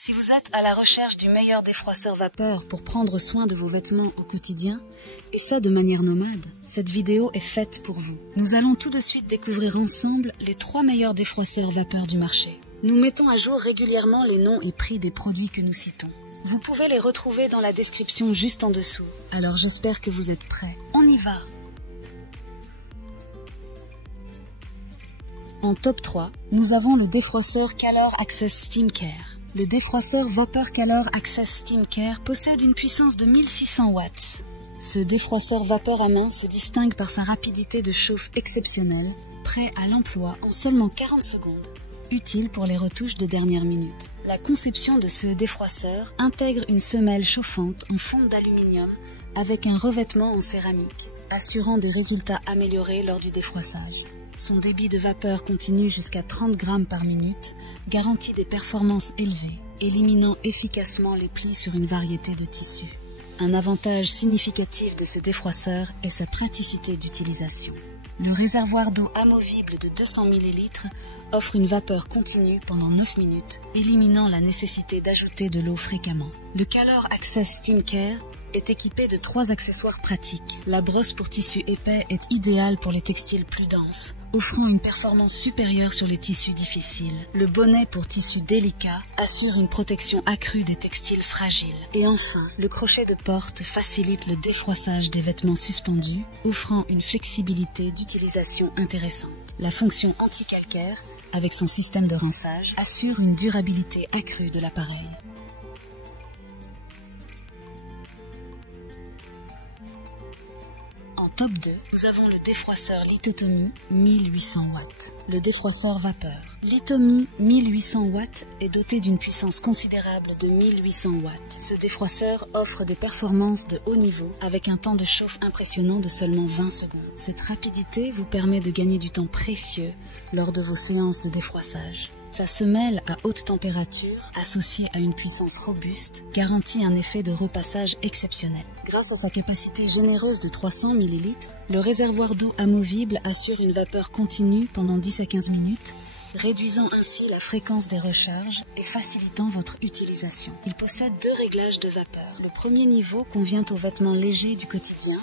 Si vous êtes à la recherche du meilleur défroisseur vapeur pour prendre soin de vos vêtements au quotidien, et ça de manière nomade, cette vidéo est faite pour vous. Nous allons tout de suite découvrir ensemble les 3 meilleurs défroisseurs vapeur du marché. Nous mettons à jour régulièrement les noms et prix des produits que nous citons. Vous pouvez les retrouver dans la description juste en dessous. Alors j'espère que vous êtes prêts. On y va! En top 3, nous avons le défroisseur Calor Access Steam Care. Le défroisseur Vapor Calor Access Steam Care possède une puissance de 1600 watts. Ce défroisseur vapeur à main se distingue par sa rapidité de chauffe exceptionnelle, prêt à l'emploi en seulement 40 secondes, utile pour les retouches de dernière minute. La conception de ce défroisseur intègre une semelle chauffante en fonte d'aluminium avec un revêtement en céramique, assurant des résultats améliorés lors du défroissage. Son débit de vapeur continu jusqu'à 30 grammes par minute garantit des performances élevées, éliminant efficacement les plis sur une variété de tissus. Un avantage significatif de ce défroisseur est sa praticité d'utilisation. Le réservoir d'eau amovible de 200 ml offre une vapeur continue pendant 9 minutes, éliminant la nécessité d'ajouter de l'eau fréquemment. Le Calor Access Steam Care est équipé de 3 accessoires pratiques. La brosse pour tissu épais est idéale pour les textiles plus denses, offrant une performance supérieure sur les tissus difficiles. Le bonnet pour tissu délicat assure une protection accrue des textiles fragiles. Et enfin, le crochet de porte facilite le défroissage des vêtements suspendus, offrant une flexibilité d'utilisation intéressante. La fonction anti-calcaire, avec son système de rinçage, assure une durabilité accrue de l'appareil. En top 2, nous avons le défroisseur Lithotomie 1800 watts. Le défroisseur vapeur. Lithotomie 1800 watts est doté d'une puissance considérable de 1800 watts. Ce défroisseur offre des performances de haut niveau avec un temps de chauffe impressionnant de seulement 20 secondes. Cette rapidité vous permet de gagner du temps précieux lors de vos séances de défroissage. Sa semelle à haute température, associée à une puissance robuste, garantit un effet de repassage exceptionnel. Grâce à sa capacité généreuse de 300 ml, le réservoir d'eau amovible assure une vapeur continue pendant 10 à 15 minutes, réduisant ainsi la fréquence des recharges et facilitant votre utilisation. Il possède 2 réglages de vapeur. Le premier niveau convient aux vêtements légers du quotidien,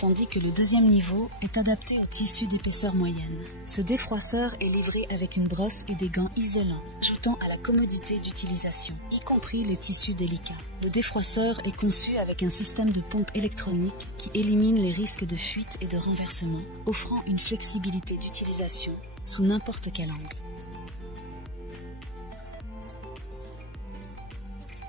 tandis que le deuxième niveau est adapté au tissu d'épaisseur moyenne. Ce défroisseur est livré avec une brosse et des gants isolants, ajoutant à la commodité d'utilisation, y compris les tissus délicats. Le défroisseur est conçu avec un système de pompe électronique qui élimine les risques de fuite et de renversement, offrant une flexibilité d'utilisation sous n'importe quel angle.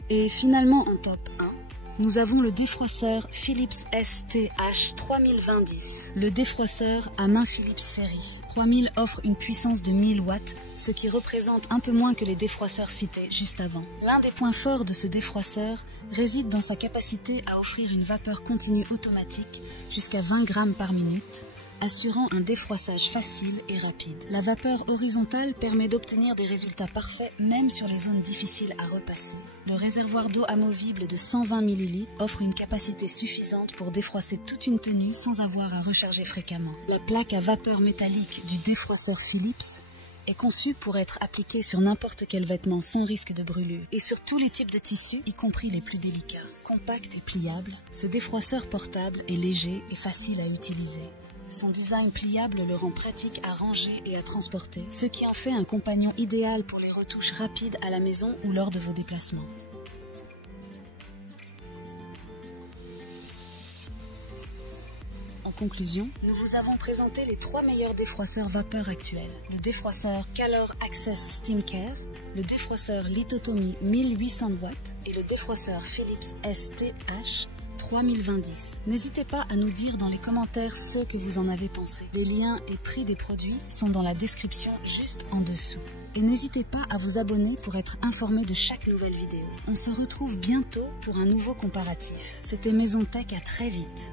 Et finalement en top 1, nous avons le défroisseur Philips STH 3020-10. Le défroisseur à main Philips série 3000 offre une puissance de 1000 watts, ce qui représente un peu moins que les défroisseurs cités juste avant. L'un des points forts de ce défroisseur réside dans sa capacité à offrir une vapeur continue automatique jusqu'à 20 grammes par minute, assurant un défroissage facile et rapide. La vapeur horizontale permet d'obtenir des résultats parfaits même sur les zones difficiles à repasser. Le réservoir d'eau amovible de 120 ml offre une capacité suffisante pour défroisser toute une tenue sans avoir à recharger fréquemment. La plaque à vapeur métallique du défroisseur Philips est conçue pour être appliquée sur n'importe quel vêtement sans risque de brûlure et sur tous les types de tissus, y compris les plus délicats. Compact et pliable, ce défroisseur portable est léger et facile à utiliser. Son design pliable le rend pratique à ranger et à transporter, ce qui en fait un compagnon idéal pour les retouches rapides à la maison ou lors de vos déplacements. En conclusion, nous vous avons présenté les 3 meilleurs défroisseurs vapeur actuels. Le défroisseur Calor Access Steam Care, le défroisseur Lithotomie 1800 watts et le défroisseur Philips STH 3020-10. N'hésitez pas à nous dire dans les commentaires ce que vous en avez pensé. Les liens et prix des produits sont dans la description juste en dessous. Et n'hésitez pas à vous abonner pour être informé de chaque nouvelle vidéo. On se retrouve bientôt pour un nouveau comparatif. C'était Maison Tech, à très vite.